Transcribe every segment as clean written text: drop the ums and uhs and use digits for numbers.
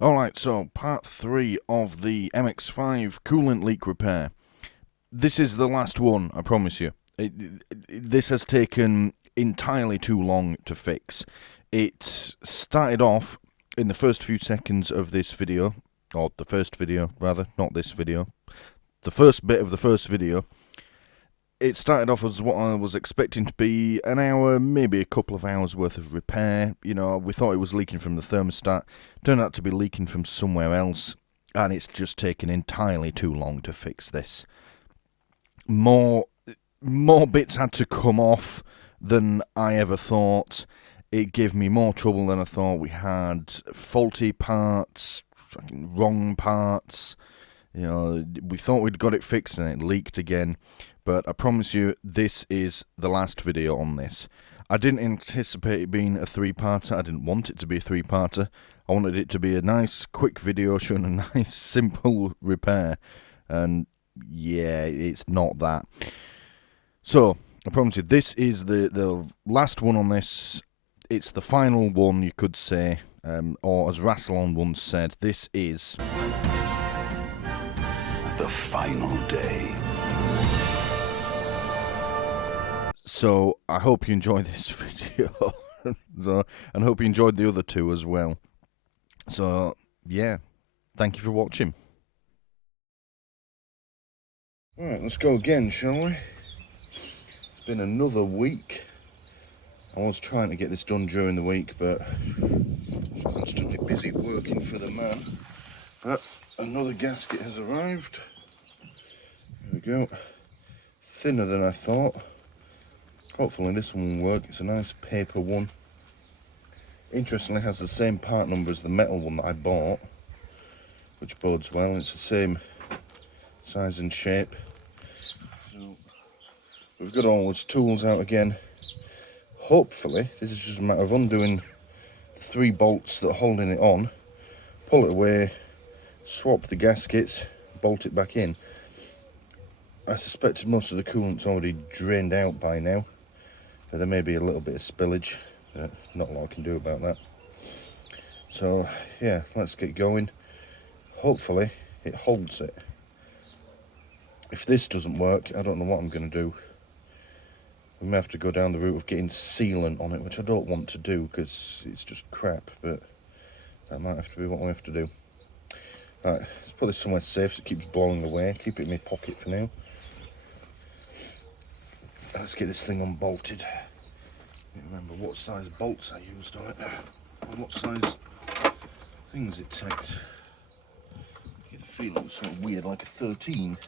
Alright, so part 3 of the MX-5 coolant leak repair. This is the last one, I promise you. This has taken entirely too long to fix. It started off in the first few seconds of this video, or the first video rather, not this video. The first bit of the first video. It started off as what I was expecting to be an hour, maybe a couple of hours worth of repair. You know, we thought it was leaking from the thermostat. Turned out to be leaking from somewhere else. And it's just taken entirely too long to fix this. More bits had to come off than I ever thought. It gave me more trouble than I thought. We had faulty parts, fucking wrong parts. You know, we thought we'd got it fixed and it leaked again. But I promise you, this is the last video on this. I didn't anticipate it being a three-parter. I didn't want it to be a three-parter. I wanted it to be a nice, quick video showing a nice, simple repair. And yeah, it's not that. So, I promise you, this is the last one on this. It's the final one, you could say. Or as Rassilon once said, this is the final day. So, I hope you enjoyed this video. And hope you enjoyed the other two as well. So, yeah. Thank you for watching. Alright, let's go again, shall we? It's been another week. I was trying to get this done during the week, but I was constantly busy working for the man. But another gasket has arrived. There we go. Thinner than I thought. Hopefully this one will work. It's a nice paper one. Interestingly, it has the same part number as the metal one that I bought, which bodes well. It's the same size and shape. So we've got all those tools out again. Hopefully, this is just a matter of undoing the 3 bolts that are holding it on, pull it away, swap the gaskets, bolt it back in. I suspected most of the coolant's already drained out by now. So there may be a little bit of spillage, but not a lot I can do about that. So yeah, let's get going. Hopefully it holds it. If this doesn't work, I don't know what I'm going to do. We may have to go down the route of getting sealant on it, which I don't want to do because it's just crap, but that might have to be what we have to do. Right, let's put this somewhere safe so it keeps blowing away. Keep it in my pocket for now. Let's get this thing unbolted. Remember what size bolts I used on it and what size things it takes. I get the feeling it's sort of weird, like a 13.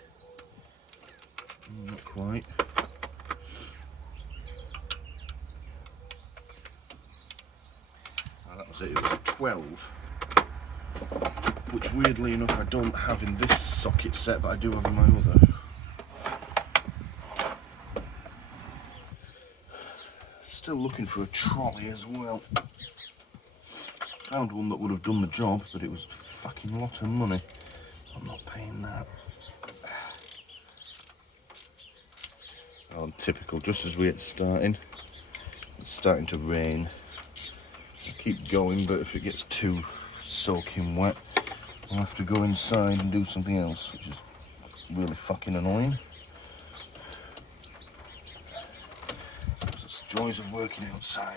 Not quite. Oh, that was it. It was a 12, which weirdly enough I don't have in this socket set, but I do have in my other. Still looking for a trolley as well. Found one that would have done the job, but it was a fucking lot of money. I'm not paying that. Oh, typical, just as we're starting. It's starting to rain. I'll keep going, but if it gets too soaking wet, I'll have to go inside and do something else, which is really fucking annoying. It's the joys of working outside.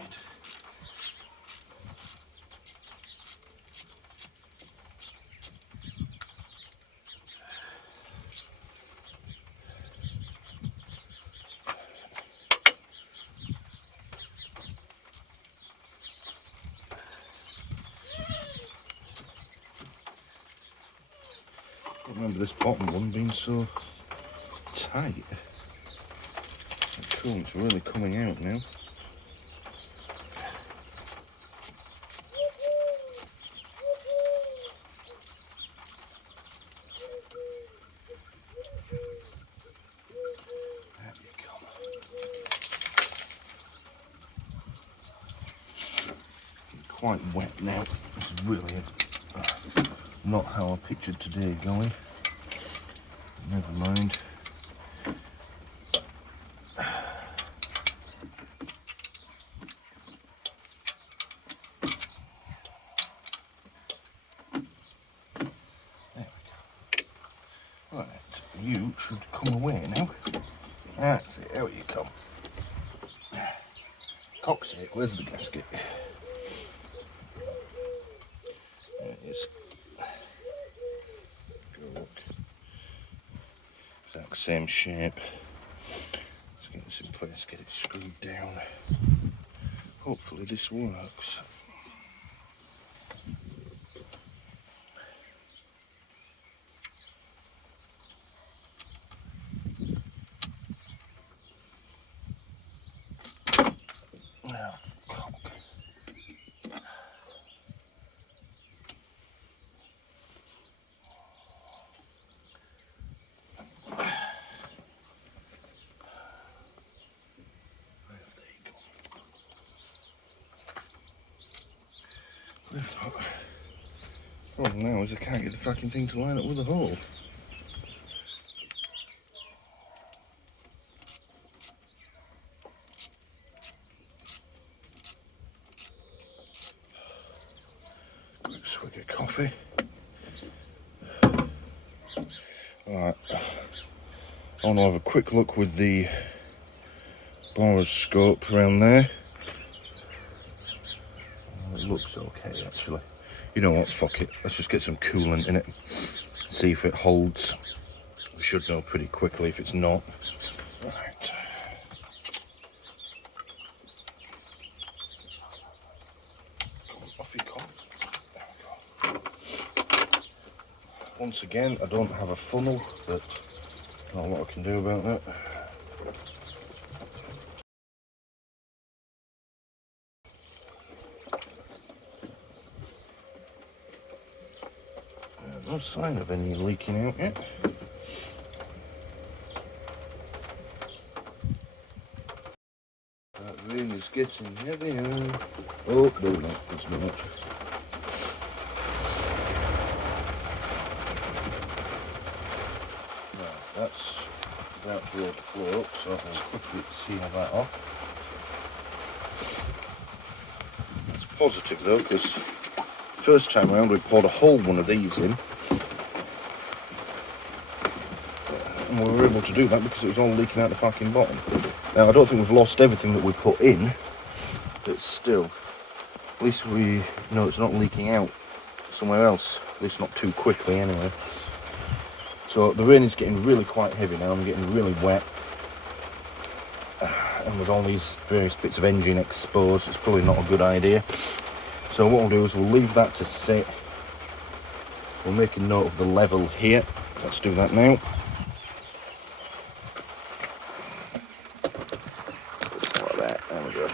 I remember this bottom one being so tight. The coolant's really coming out now. There you go. Getting quite wet now. This is really not how I pictured today going. Never mind. You should come away now. That's it, out you come. Cock's sake, where's the gasket? There it is. Go look. Exact same shape. Let's get this in place, get it screwed down. Hopefully this works. Oh, cock. Oh, now is I can't get the fucking thing to line up with the hole. Quick swig of coffee. Alright, I want to have a quick look with the boroscope around there. It looks okay actually. You know what, fuck it, let's just get some coolant in it, see if it holds. We should know pretty quickly if it's not. Right. Come on, off you come. There we go. Once again, I don't have a funnel, but not a lot I can do about that. No sign of any leaking out yet. That rain is getting heavier. Oh, no, not as much. Now, that's about to overflow up, so I'll quickly seal that off. That's positive though, because first time around we poured a whole one of these in. And we were able to do that because it was all leaking out the fucking bottom. Now I don't think we've lost everything that we put in, but still, at least we know it's not leaking out somewhere else, at least not too quickly anyway. So the rain is getting really quite heavy now, I'm getting really wet. And with all these various bits of engine exposed, it's probably not a good idea. So what we'll do is we'll leave that to sit. We'll make a note of the level here. Let's do that now. Like that. There we go.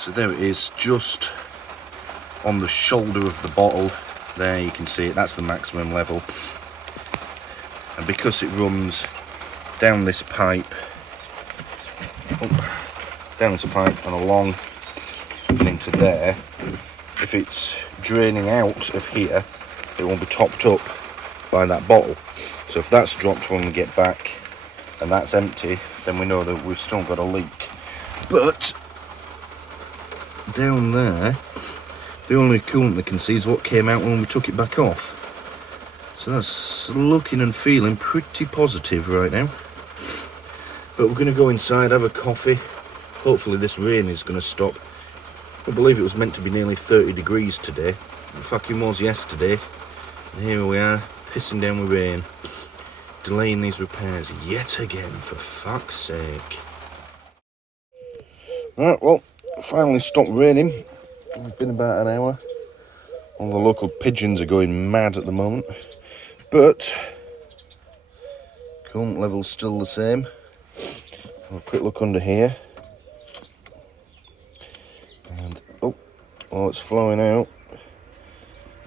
So there it is, just on the shoulder of the bottle. There you can see it. That's the maximum level. And because it runs down this pipe, and along and into there, if it's draining out of here, it won't be topped up by that bottle. So if that's dropped when we get back and that's empty, then we know that we've still got a leak. But down there, the only coolant they can see is what came out when we took it back off. So that's looking and feeling pretty positive right now. But we're going to go inside, have a coffee. Hopefully this rain is going to stop. I believe it was meant to be nearly 30 degrees today. It fucking was yesterday. And here we are, pissing down with rain. Delaying these repairs yet again, for fuck's sake. Right, well, finally stopped raining. It's been about an hour. All the local pigeons are going mad at the moment. But coolant level's still the same. Have a quick look under here. And oh, it's flowing out.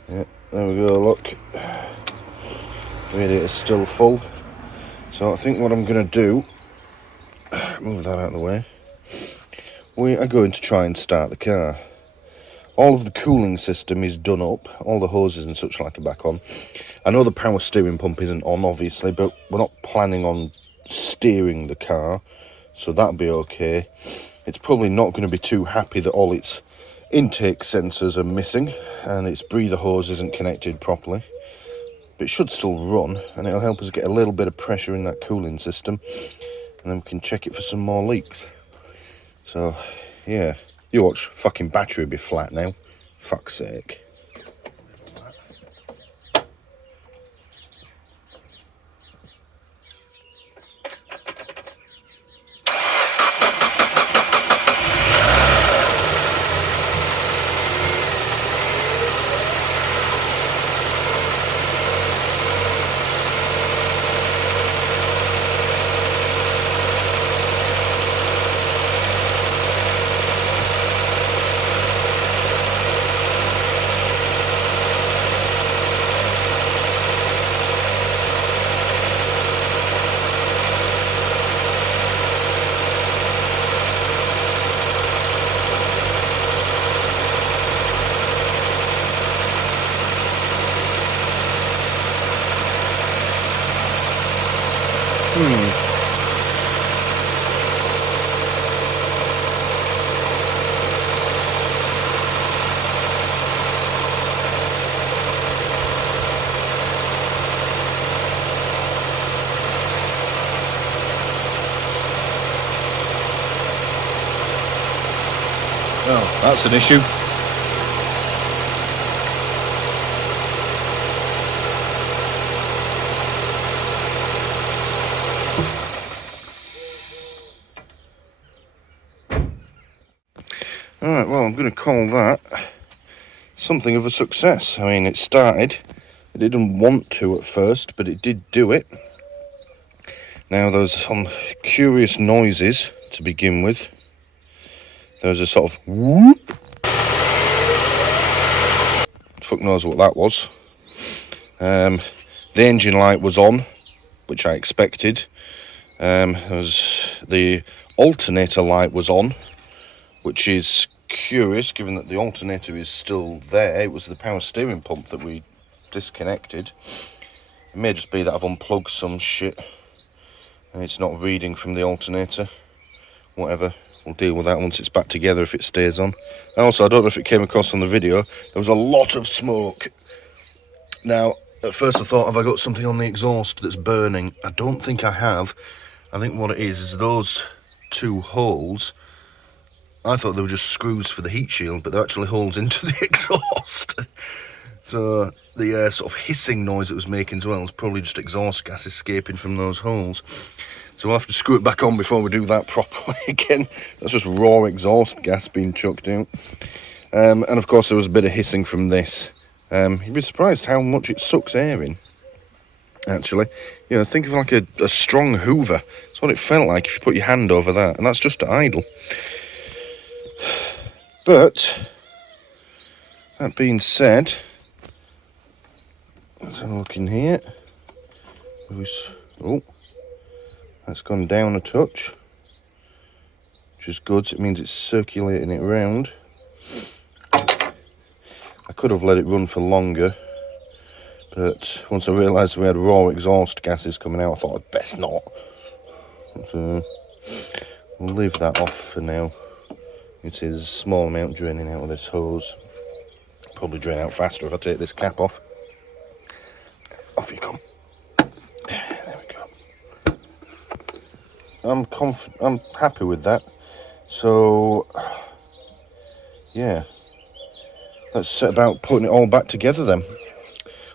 Yeah, there we go, look. Radiator's still full. So I think what I'm going to do, move that out of the way, we are going to try and start the car. All of the cooling system is done up, all the hoses and such like are back on. I know the power steering pump isn't on obviously, but we're not planning on steering the car, so that'll be okay. It's probably not going to be too happy that all its intake sensors are missing and its breather hose isn't connected properly, but it should still run, and it'll help us get a little bit of pressure in that cooling system, and then we can check it for some more leaks. So yeah, you watch, fucking battery will be flat now, fuck's sake. Oh, that's an issue. Alright, well, I'm going to call that something of a success. I mean, it started. It didn't want to at first, but it did do it. Now, there's some curious noises to begin with. There's a sort of whoop. Fuck knows what that was. The engine light was on, which I expected. The alternator light was on, which is curious given that the alternator is still there. It was the power steering pump that we disconnected. It may just be that I've unplugged some shit and it's not reading from the alternator. Whatever, we'll deal with that once it's back together if it stays on. And also, I don't know if it came across on the video, there was a lot of smoke. Now, at first I thought, have I got something on the exhaust that's burning? I don't think I have. I think what it is those two holes, I thought they were just screws for the heat shield, but they're actually holes into the exhaust. So the sort of hissing noise it was making as well is probably just exhaust gas escaping from those holes. So we'll have to screw it back on before we do that properly again. That's just raw exhaust gas being chucked out. And of course there was a bit of hissing from this. You'd be surprised how much it sucks air in, actually. You know, think of like a strong hoover. That's what it felt like if you put your hand over that, and that's just to idle. But, that being said, let's have a look in here. Oh, that's gone down a touch, which is good. It means it's circulating it around. I could have let it run for longer, but once I realised we had raw exhaust gases coming out, I thought I'd best not. So we'll leave that off for now. It is a small amount draining out of this hose. Probably drain out faster if I take this cap off. Off you come. There we go. I'm happy with that. So yeah, let's set about putting it all back together then.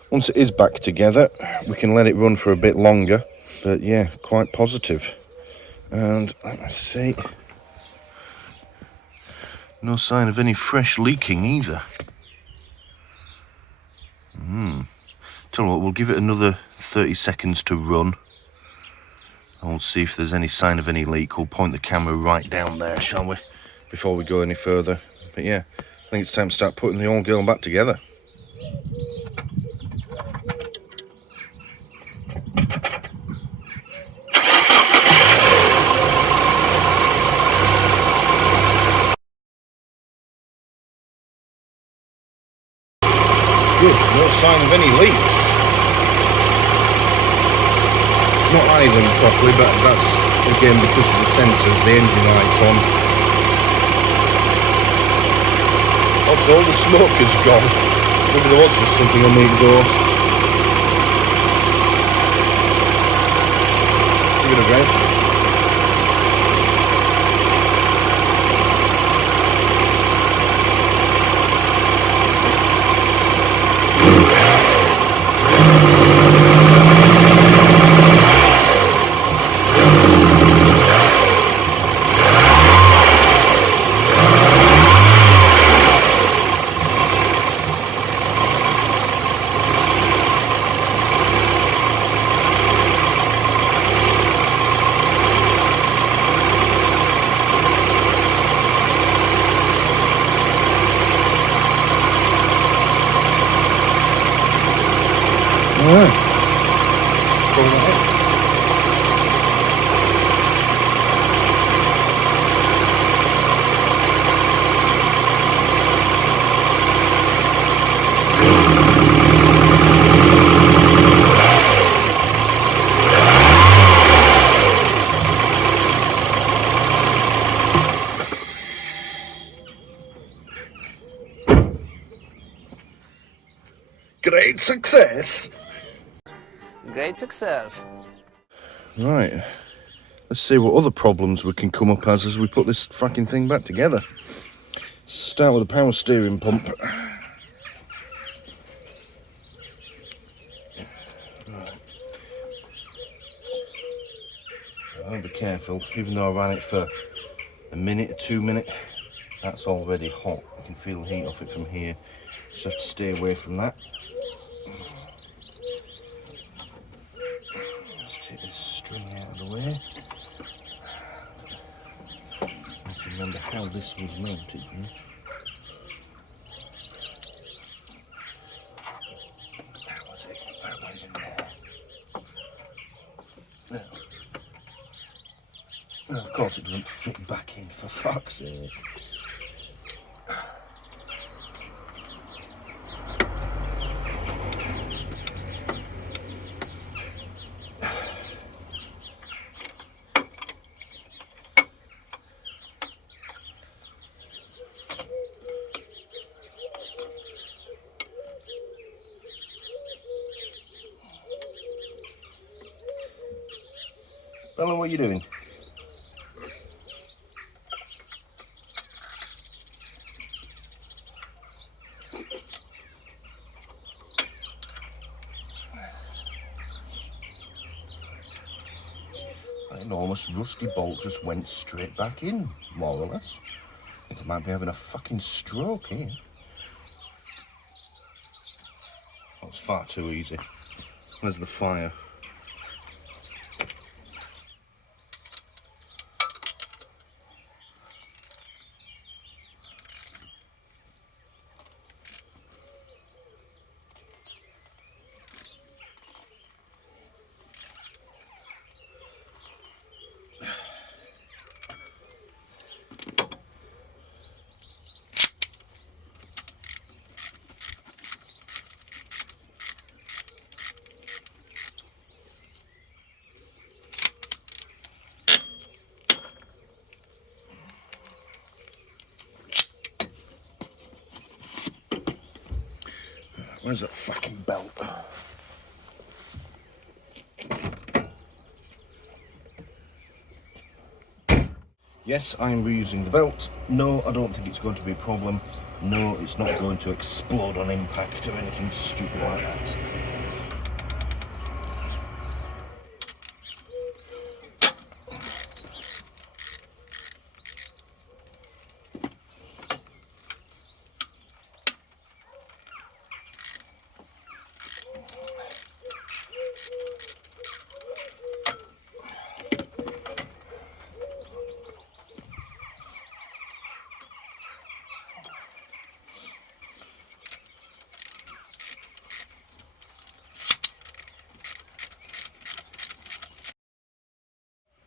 Once it is back together, we can let it run for a bit longer. But yeah, quite positive. And let's see. No sign of any fresh leaking either. Tell you what, we'll give it another 30 seconds to run. And we'll see if there's any sign of any leak. We'll point the camera right down there, shall we? Before we go any further. But yeah, I think it's time to start putting the old girl back together. Good, no sign of any leaks. Not idling properly, but that's again because of the sensors, the engine light's on. Also, all the smoke is gone. Maybe there was just something on the exhaust. Give it a rev. Great success. Great success. Right, let's see what other problems we can come up as we put this fucking thing back together. Start with the power steering pump. Right. I'll be careful, even though I ran it for a minute or 2 minutes, that's already hot. I can feel the heat off it from here. Just have to stay away from that. Let's take this string out of the way. I have to remember how this was mounted. That went in there. Now, of course it doesn't fit back in, for fuck's sake. Bella, what are you doing? That enormous rusty bolt just went straight back in, more or less. I think I might be having a fucking stroke here. That was far too easy. There's the fire. Where's that fucking belt? Yes, I'm reusing the belt. No, I don't think it's going to be a problem. No, it's not going to explode on impact or anything stupid like that.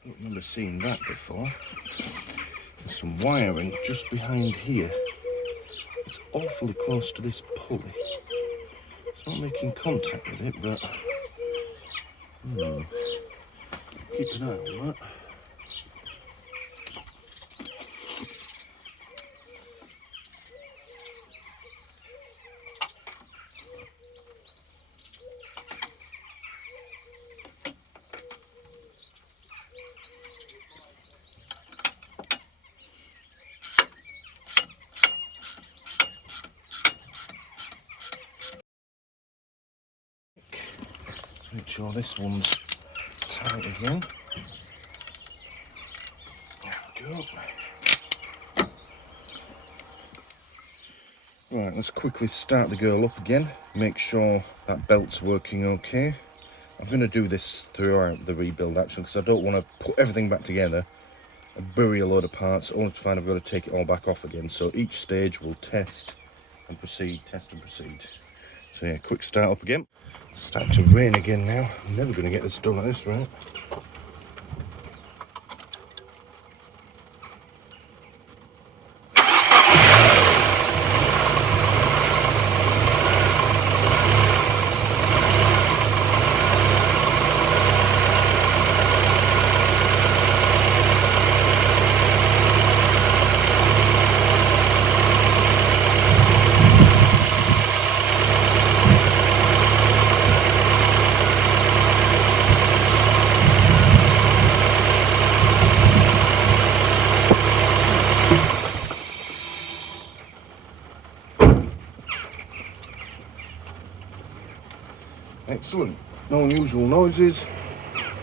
I don't remember seeing that before. There's some wiring just behind here. It's awfully close to this pulley. It's not making contact with it, but keep an eye on that. sure this one's tight again. There we go. Right, let's quickly start the girl up again. Make sure that belt's working okay. I'm going to do this throughout the rebuild actually, because I don't want to put everything back together and bury a load of parts only to find I've got to take it all back off again. So each stage we'll test and proceed, test and proceed. So yeah, quick start up again. It's starting to rain again now. I'm never going to get this done like this, right? Excellent. No unusual noises,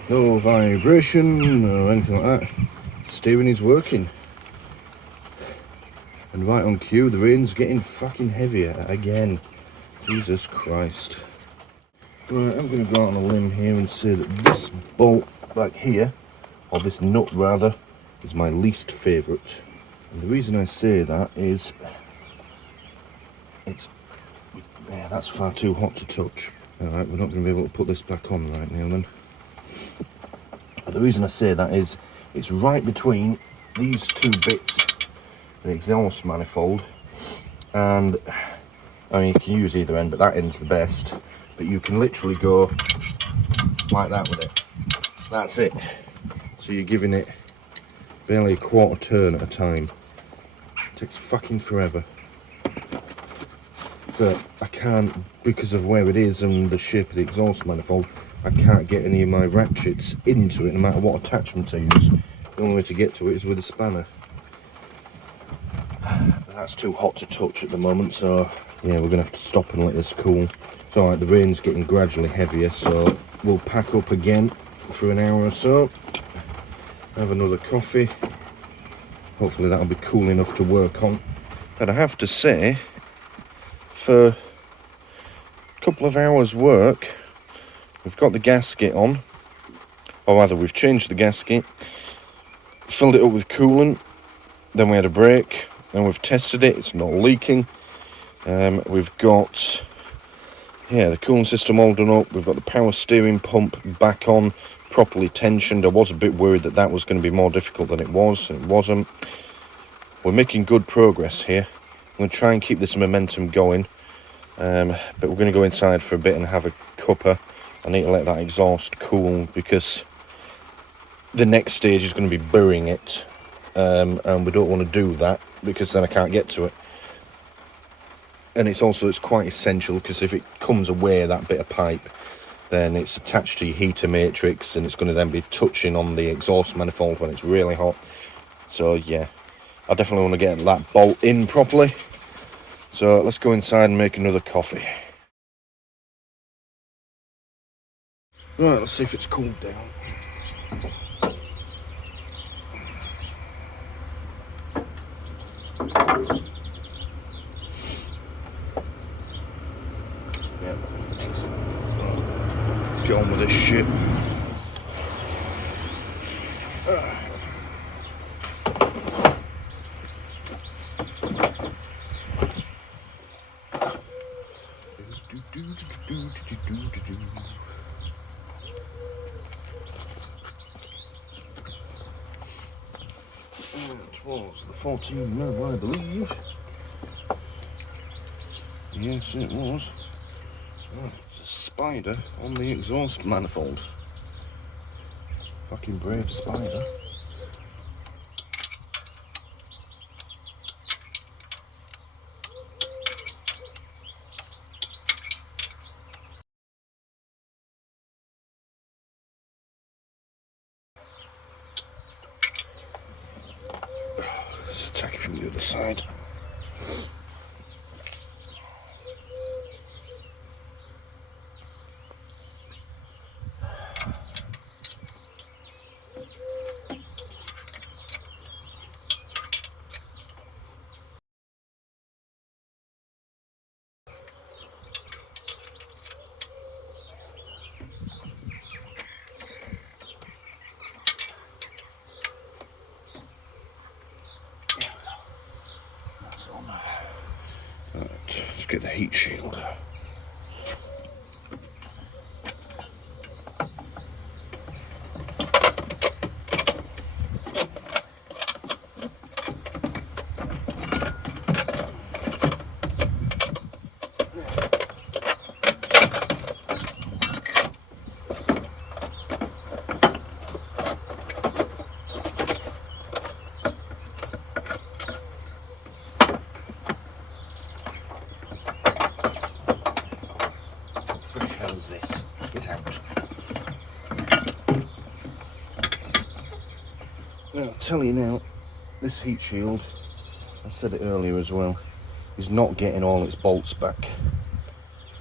no vibration, no anything like that. Steering is working. And right on cue, the rain's getting fucking heavier again. Jesus Christ. Right, I'm going to go out on a limb here and say that this bolt back here, or this nut rather, is my least favourite. And the reason I say that is, yeah, that's far too hot to touch. Alright, we're not going to be able to put this back on right now then. But the reason I say that is, it's right between these two bits, the exhaust manifold, and, I mean you can use either end, but that end's the best. But you can literally go like that with it. That's it. So you're giving it barely a quarter turn at a time. It takes fucking forever. But I can't, because of where it is and the shape of the exhaust manifold, I can't get any of my ratchets into it no matter what attachment I use. The only way to get to it is with a spanner. But that's too hot to touch at the moment, so yeah, we're going to have to stop and let this cool. It's alright, the rain's getting gradually heavier, so we'll pack up again for an hour or so. Have another coffee. Hopefully that'll be cool enough to work on. And I have to say, for a couple of hours work, we've got the gasket on, or rather we've changed the gasket, filled it up with coolant, then we had a break, then we've tested it, it's not leaking. We've got, yeah, the coolant system all done up, we've got the power steering pump back on, properly tensioned. I was a bit worried that that was going to be more difficult than it was, and it wasn't. We're making good progress here. I'm going to try and keep this momentum going, but we're going to go inside for a bit and have a cuppa. I need to let that exhaust cool because the next stage is going to be burying it, and we don't want to do that because then I can't get to it. And it's quite essential because if it comes away, that bit of pipe, then it's attached to your heater matrix and it's going to then be touching on the exhaust manifold when it's really hot. So yeah, I definitely want to get that bolt in properly. So let's go inside and make another coffee. Right, let's see if it's cooled down. Yeah, excellent. Let's get on with this shit. It was the 14 mil, I believe. Yes, it was. Oh, it's a spider on the exhaust manifold. Fucking brave spider. Let's attack it from the other side. get the heat shield. This. Get out. Now, I'll tell you now, this heat shield, I said it earlier as well, is not getting all its bolts back.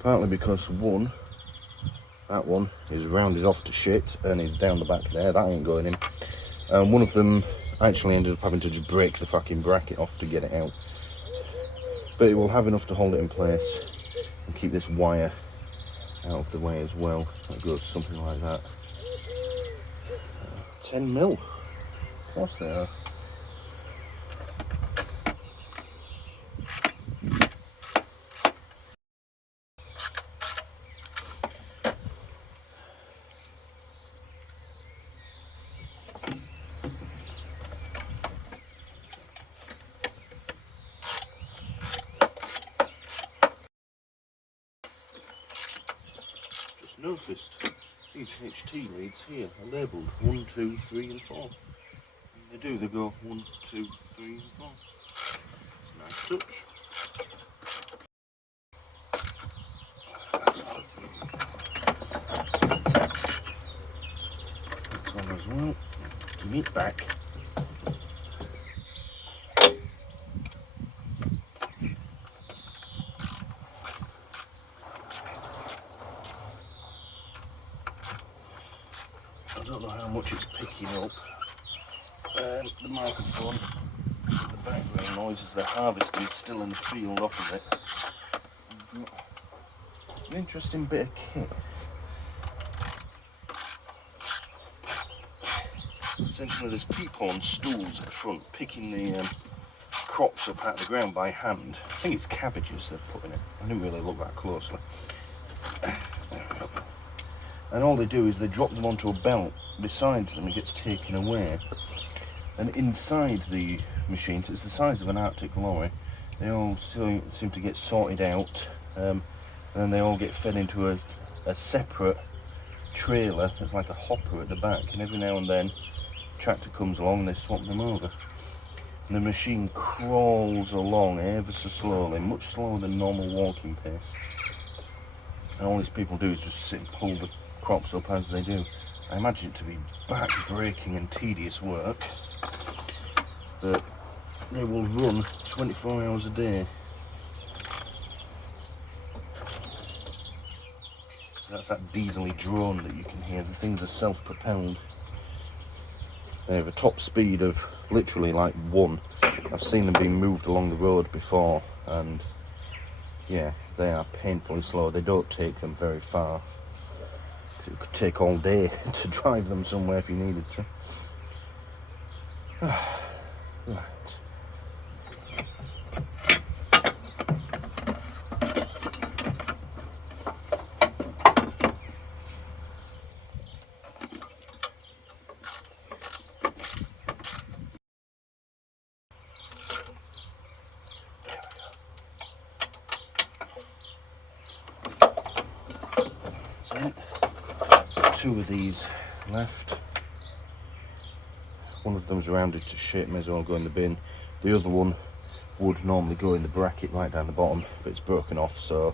Partly because one, that one is rounded off to shit and it's down the back there, that ain't going in. And one of them actually ended up having to just break the fucking bracket off to get it out. But it will have enough to hold it in place and keep this wire out of the way as well. That goes something like that. 10 mil. Of course they are. Noticed these HT leads here are labelled 1, 2, 3 and 4. And they go 1, 2, 3 and 4. It's a nice touch. That's on as well. Give it back. I don't know how much it's picking up. The microphone, the background noise as they're harvesting still in the field opposite. It's an interesting bit of kit. Essentially there's people on stools at the front picking the crops up out of the ground by hand. I think it's cabbages they're putting in. I didn't really look that closely. And all they do is they drop them onto a belt beside them, it gets taken away. And inside the machines, it's the size of an Arctic lorry, they all seem to get sorted out, and then they all get fed into a separate trailer that's like a hopper at the back, and every now and then a tractor comes along and they swap them over. And the machine crawls along ever so slowly, much slower than normal walking pace. And all these people do is just sit and pull the crops up as they do. I imagine it to be back-breaking and tedious work, but they will run 24 hours a day. So that's that diesely drone that you can hear. The things are self-propelled. They have a top speed of literally like 1. I've seen them being moved along the road before, and yeah, they are painfully slow. They don't take them very far. It could take all day to drive them somewhere if you needed to. Right. So, 2 of these left. One of them's rounded to shit, may as well go in the bin. The other one would normally go in the bracket right down the bottom, but it's broken off, so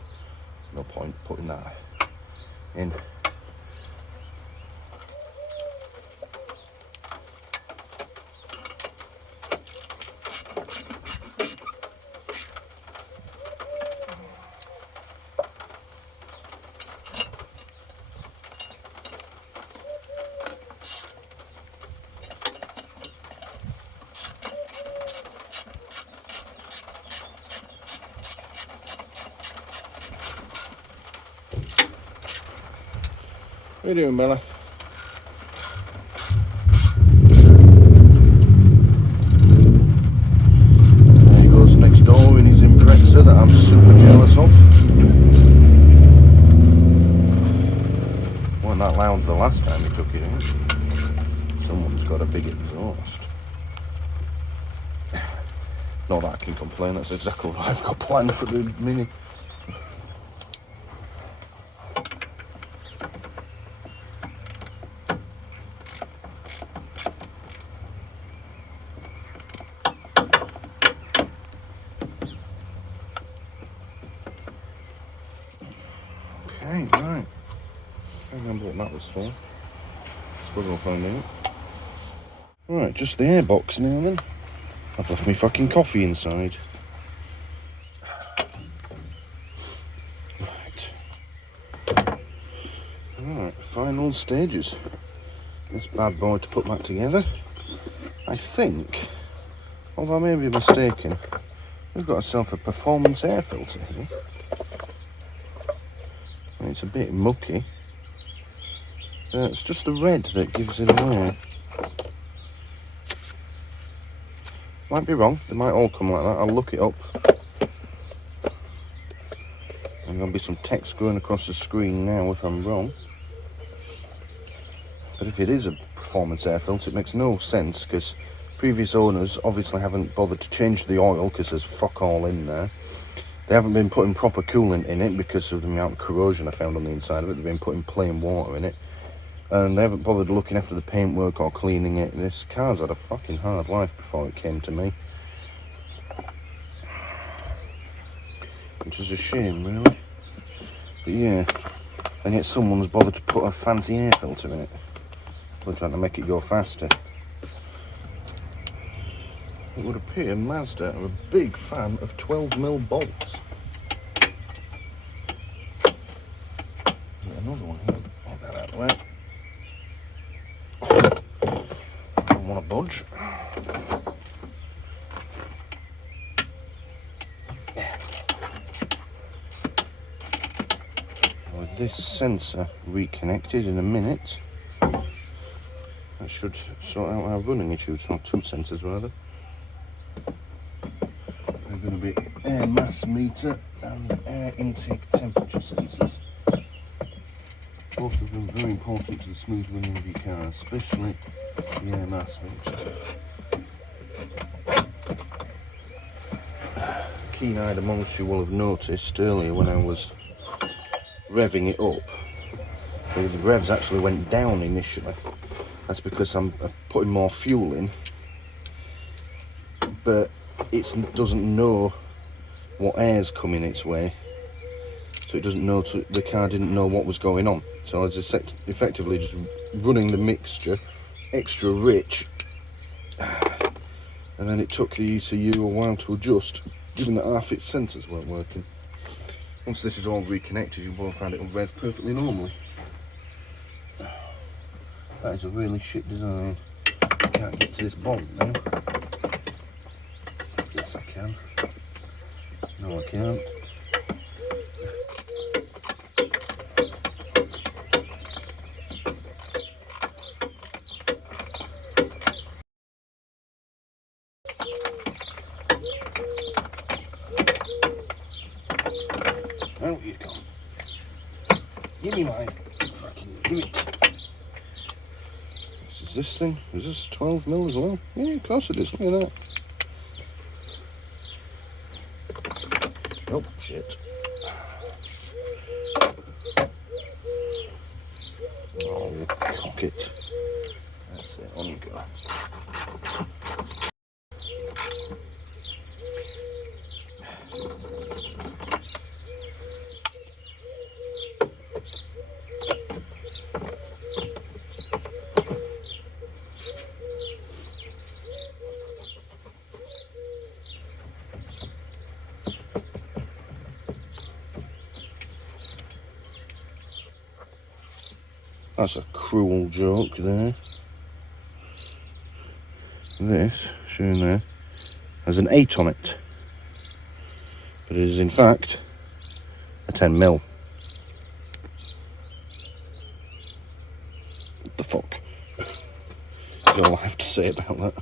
there's no point putting that in. What are you doing, Bella? There he goes next door in his Impreza that I'm super jealous of. Not that I can complain, that's exactly what I've got planned for the Mini. Okay, right. I don't remember what that was for. Suppose I'll find out. Right, just the airbox now then. I've left me fucking coffee inside. Right, final stages. This bad boy to put back together. I think, although I may be mistaken, we've got ourselves a performance air filter here. And it's a bit mucky. It's just the red that gives it away. Might be wrong, they might all come like that, I'll look it up. And there'll be some text going across the screen now if I'm wrong. But if it is a performance air filter, it makes no sense because previous owners obviously haven't bothered to change the oil because there's fuck all in there. They haven't been putting proper coolant in it because of the amount of corrosion I found on the inside of it. They've been putting plain water in it. And they haven't bothered looking after the paintwork or cleaning it. This car's had a fucking hard life before it came to me. Which is a shame, really. But yeah, and yet someone's bothered to put a fancy air filter in it. We're trying to make it go faster. It would appear Mazda are a big fan of 12mm bolts. Another one here. I'll get out of the way. Don't want to budge. With this sensor reconnected in a minute, that should sort out our running issues. Or two sensors rather. They're going to be air mass meter and air intake temperature sensors. Both of them very important to the smooth running of your car, especially the air mass meter. Keen-eyed amongst you will have noticed earlier when I was revving it up, the revs actually went down initially. That's because I'm putting more fuel in, but it doesn't know what air's coming its way, so it doesn't know. The car didn't know what was going on. So I was just effectively just running the mixture extra rich, and then it took the ECU a while to adjust, given that half its sensors weren't working. Once this is all reconnected, you will find it will rev perfectly normally. That is a really shit design. I can't get to this bolt now. Yes, I can. No, I can't. Out you come. Give me my fucking. Give me. Is this thing? Is this 12mm as well? Yeah, of course it is. Look at that. Oh, shit. Oh, cock it. That's it. On you go. That's a cruel joke there. This, shown there, has an 8 on it. But it is in fact a 10mm. What the fuck? That's all I have to say about that.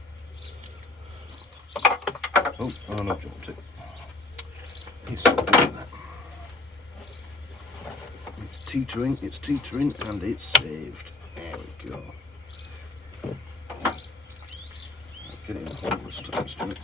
Oh, I dropped it. It's still doing that. It's teetering, and it's saved. There we go. Get it in a hole this time, Stuart.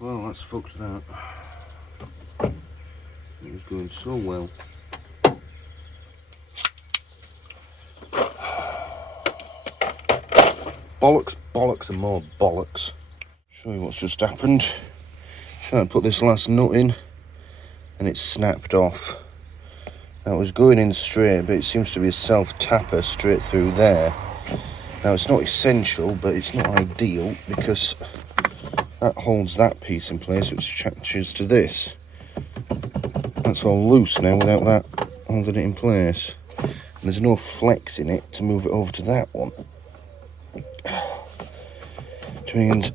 Well, that's fucked that. It was going so well. Bollocks, bollocks and more bollocks. Show you what's just happened. Trying to put this last nut in and it snapped off. Now it was going in straight, but it seems to be a self-tapper straight through there. Now it's not essential, but it's not ideal because that holds that piece in place, which attaches to this. That's all loose now without that holding it in place. And there's no flex in it to move it over to that one. Which means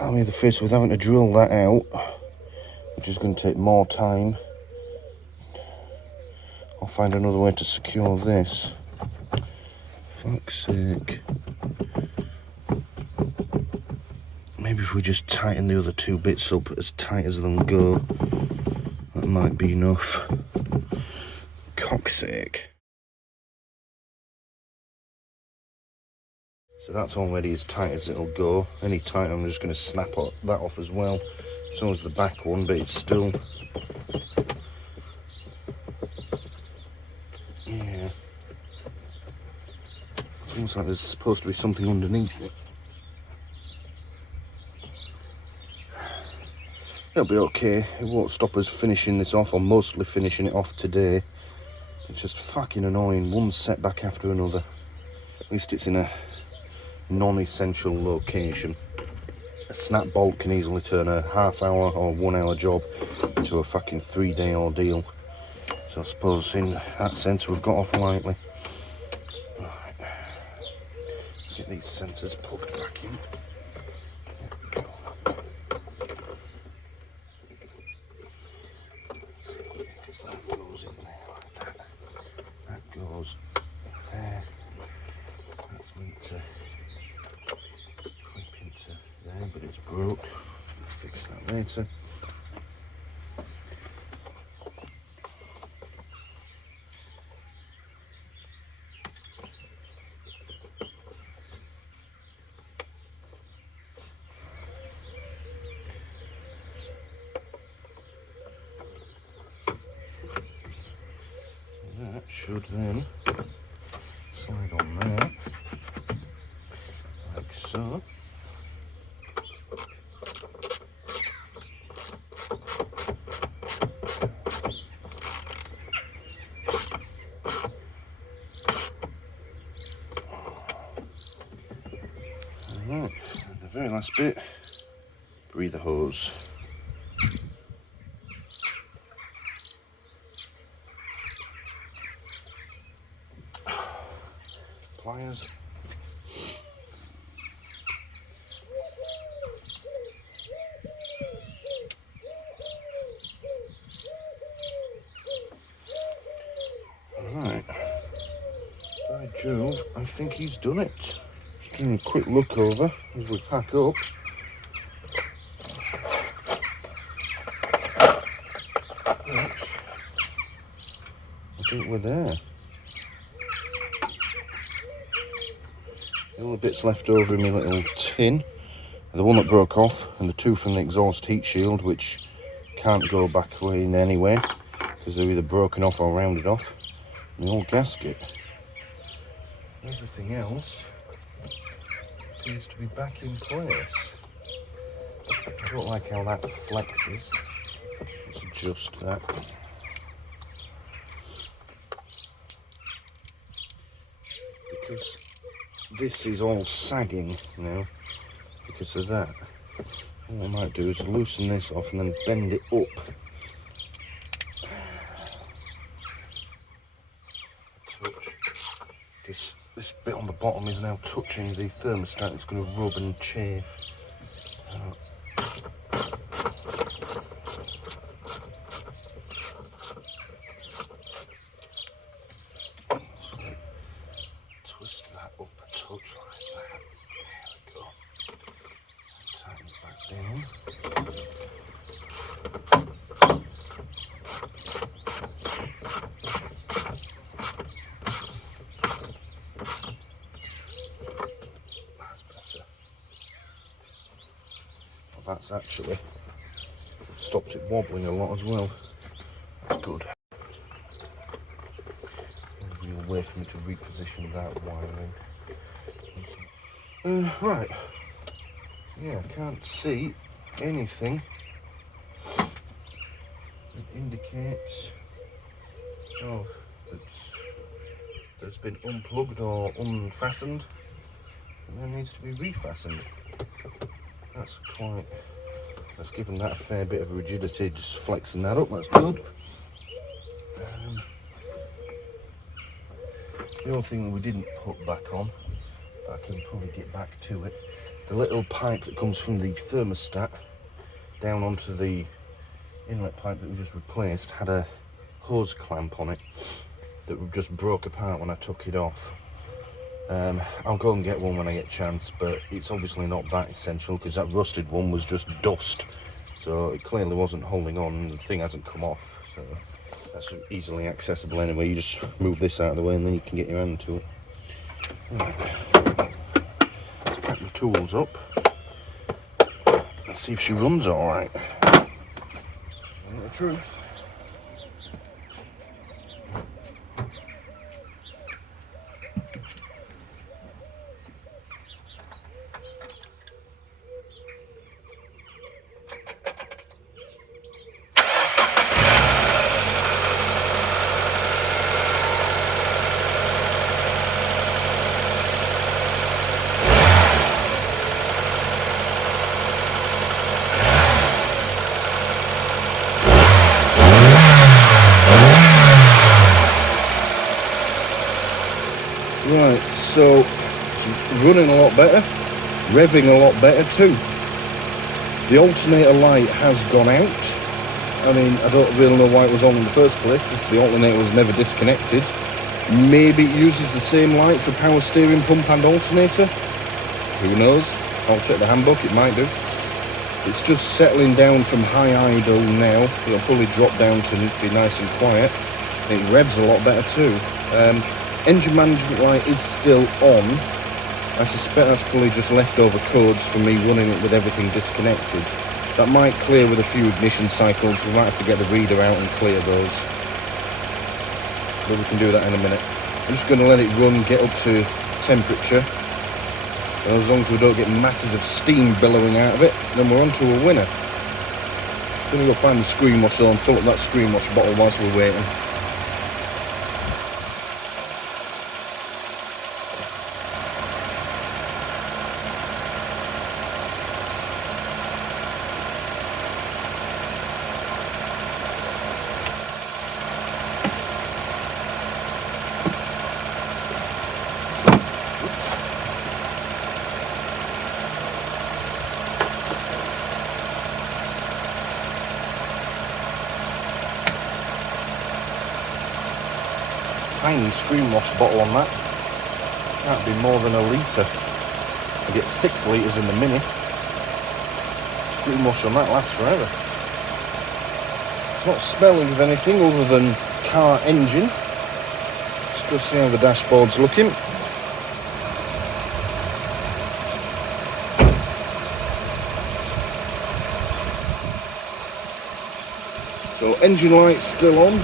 I'm either faced with having to drill that out, which is going to take more time. I'll find another way to secure this. Fuck's sake. Maybe if we just tighten the other two bits up as tight as they'll go, that might be enough. Cock's sake. So that's already as tight as it'll go. Any tighter, I'm just going to snap that off as well. So is the back one, but it's still... yeah. It's almost like there's supposed to be something underneath it. It'll be okay. It won't stop us finishing this off, or mostly finishing it off today. It's just fucking annoying. One setback after another. At least it's in a non-essential location. A snap bolt can easily turn a half-hour or 1 hour job into a fucking 3-day ordeal. So I suppose in that sense we've got off lightly. Right. Let's get these sensors plugged back in. So that goes in there like that. That goes there. That's meant to clip into there, but it's broke. We'll fix that later. That should then slide on there, like so. Alright, the very last bit, breather hose. Pliers. Alright. By Jove, I think he's done it. Just doing a quick look over as we pack up. But I think we're there. The only bits left over in my little tin are the one that broke off and the two from the exhaust heat shield, which can't go back in anyway because they're either broken off or rounded off, and the old gasket. Everything else appears to be back in place. I don't like how that flexes. Let's adjust that. Because this is all sagging now because of that. What I might do is loosen this off and then bend it up. Touch. This bit on the bottom is now touching the thermostat. It's going to rub and chafe. Twist that up a touch like that. There we go. Tighten it back down. That's better. Well, that's actually stopped it wobbling a lot as well. That's good. There'll be a way for me to reposition that wiring. Right. Yeah, I can't see anything that indicates that's been unplugged or unfastened and then needs to be refastened. That's given that a fair bit of rigidity, just flexing that up, that's good. The only thing that we didn't put back on, but I can probably get back to it, the little pipe that comes from the thermostat down onto the inlet pipe that we just replaced had a hose clamp on it that just broke apart when I took it off. I'll go and get one when I get a chance, but it's obviously not that essential because that rusted one was just dust, so it clearly wasn't holding on and the thing hasn't come off, so that's easily accessible anyway. You just move this out of the way and then you can get your hand to it. Right. Let's pack the tools up. Let's see if she runs alright. The truth. Right, so it's running a lot better, revving a lot better too. The alternator light has gone out. I mean, I don't really know why it was on in the first place, because the alternator was never disconnected. Maybe it uses the same light for power steering pump and alternator. Who knows? I'll check the handbook, it might do. It's just settling down from high idle now. It'll probably drop down to be nice and quiet. It revs a lot better too. Engine management light is still on. I suspect that's probably just leftover codes from me running it with everything disconnected. That might clear with a few ignition cycles. We might have to get the reader out and clear those. But we can do that in a minute. I'm just going to let it run, get up to temperature. And as long as we don't get masses of steam billowing out of it, then we're on to a winner. I'm going to go find the screen wash though and fill up that screen wash bottle whilst we're waiting. Tiny screen wash bottle on that. Can't be more than a litre. I get 6 litres in the Mini. Screen wash on that lasts forever. It's not smelling of anything other than car engine. Let's go see how the dashboard's looking. So engine light's still on,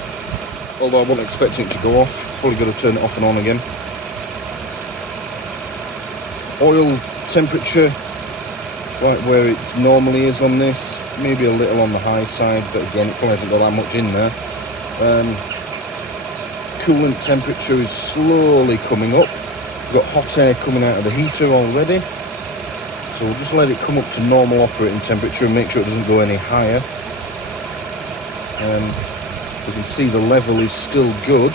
although I wasn't expecting it to go off. Probably got to turn it off and on again. Oil temperature, right where it normally is on this, maybe a little on the high side, but again it probably hasn't got that much in there. Coolant temperature is slowly coming up. We've got hot air coming out of the heater already, so we'll just let it come up to normal operating temperature and make sure it doesn't go any higher. You can see the level is still good,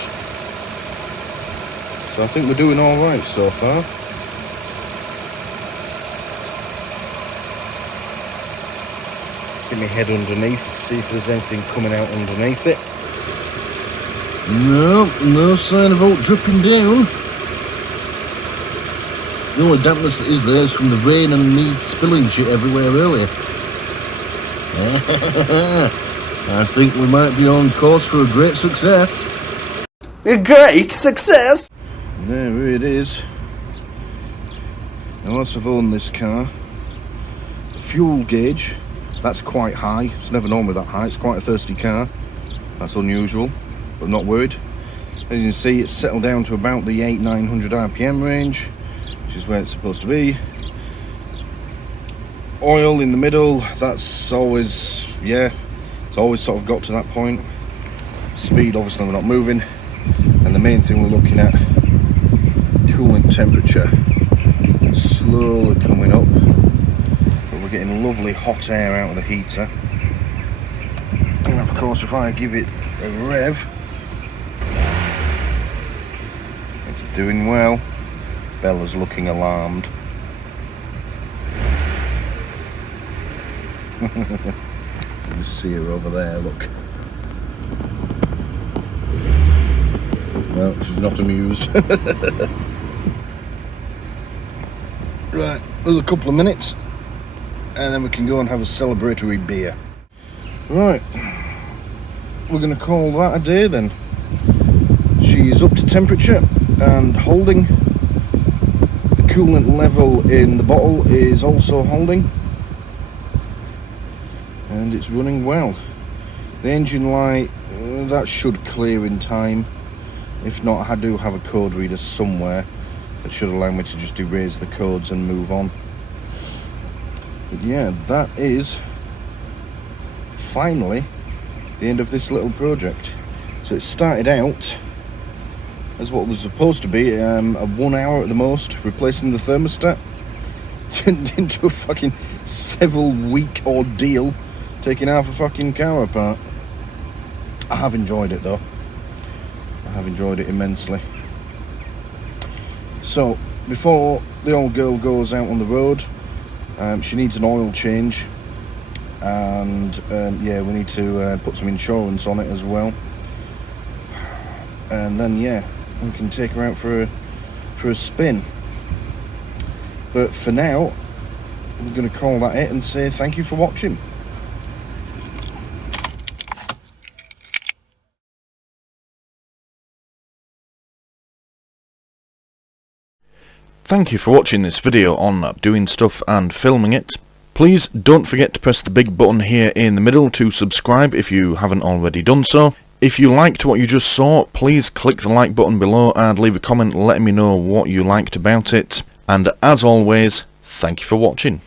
so I think we're doing all right so far. Get my head underneath to see if there's anything coming out underneath it. No sign of alt dripping down. The only dampness that is there is from the rain and me spilling shit everywhere earlier. I think we might be on course for a great success. A great success! There it is. Now, whilst I've owned this car, the fuel gauge That's quite high. It's never normally that high. It's quite a thirsty car. That's unusual, but I'm not worried. As you can see, it's settled down to about the 800-900 RPM range, which is where it's supposed to be. Oil in the middle, that's always, yeah, it's always sort of got to that point. Speed, obviously we're not moving. And the main thing we're looking at, coolant temperature. Slowly coming up. But we're getting lovely hot air out of the heater. And of course, if I give it a rev, it's doing well. Bella's looking alarmed. You see her over there, look. Well, she's not amused. Right, another couple of minutes and then we can go and have a celebratory beer. Right, we're going to call that a day then. She is up to temperature and holding. The coolant level in the bottle is also holding. And it's running well. The engine light, that should clear in time. If not, I do have a code reader somewhere that should allow me to just erase the codes and move on. But yeah, that is finally the end of this little project. So it started out as what was supposed to be a 1 hour at the most, replacing the thermostat, turned into a fucking several week ordeal, taking half a fucking car apart. I have enjoyed it though. I have enjoyed it immensely. So before the old girl goes out on the road, she needs an oil change, and yeah, we need to put some insurance on it as well. And then yeah, we can take her out for a spin. But for now, we're going to call that it and say thank you for watching. Thank you for watching this video on doing stuff and filming it. Please don't forget to press the big button here in the middle to subscribe if you haven't already done so. If you liked what you just saw, please click the like button below and leave a comment letting me know what you liked about it. And as always, thank you for watching.